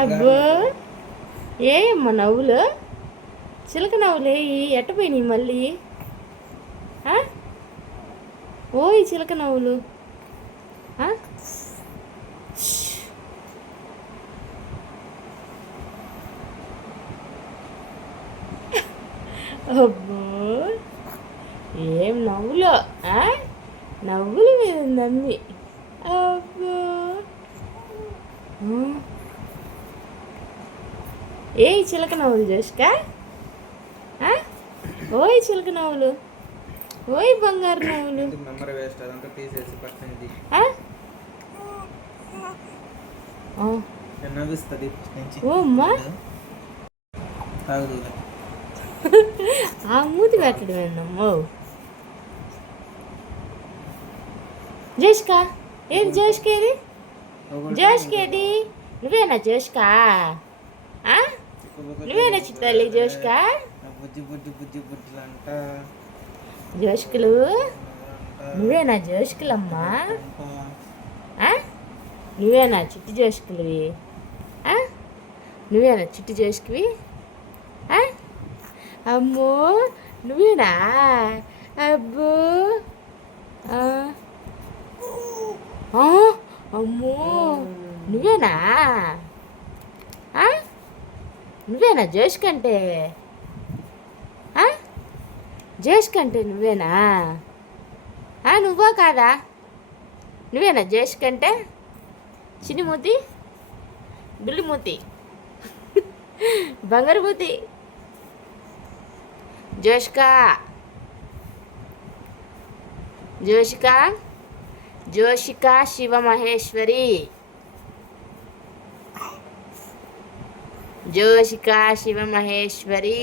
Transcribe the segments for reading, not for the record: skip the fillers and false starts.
అబ్బో ఏయమ్మా నవ్వులు, చిలక నవ్వులు ఎట్టపోయినాయి మళ్ళీ? ఓయ్ చిలక నవ్వులు. అబ్బో ఏం నవ్వులు, నవ్వుల మీద నమ్మి. అబ్బో ఏ చిలక నవ్వులు జోష్క, ఓయ్ చిలక నవ్వులు, ఓయ్ బంగారు నవ్వులు. ఓ అమ్మా ఆ మూతి పెట్టడం ఏందమ్మో. జోష్క ఏది, జోష్క ఏది, జోష్క ఏది? నువ్వేనా జోష్క? నువ్వేనా చిట్టాలి జోష్క? జోష్కులు నువ్వేనా జోష్కులమ్మా? నువ్వేనా చిట్టి జోష్కులువి? నువ్వేనా చిట్టి జోష్కువి? అమ్మో నువ్వేనా? అబ్బో అమ్మో నువ్వేనా? నువ్వేనా జోష్ కంటే? జోష్ కంటే నువ్వేనా? నువ్వో కాదా? నువ్వేనా జోష్ కంటే? చిన్నిమూతి, బిల్లిమూతి, బంగారు మూతి. జోష్క, జోషిక, జోషిక శివమహేశ్వరి, జోషిక శివమహేశ్వరి.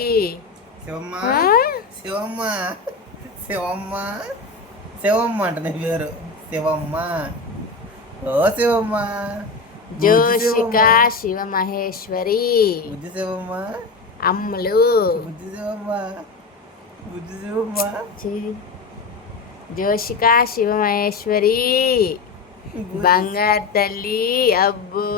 శివమ్మ శివమ్మ శివమ్మ శివమ్మ అంట నీ పేరు శివమ్మ. ఓ శివమ్మ. జోషిక శివమహేశ్వరి, బుజ్జి శివమ్మ, అమ్మలు బుజ్జి శివమ్మ, బుజ్జి శివమ్మ. జోషిక శివమహేశ్వరి బంగారు తల్లి. అబ్బో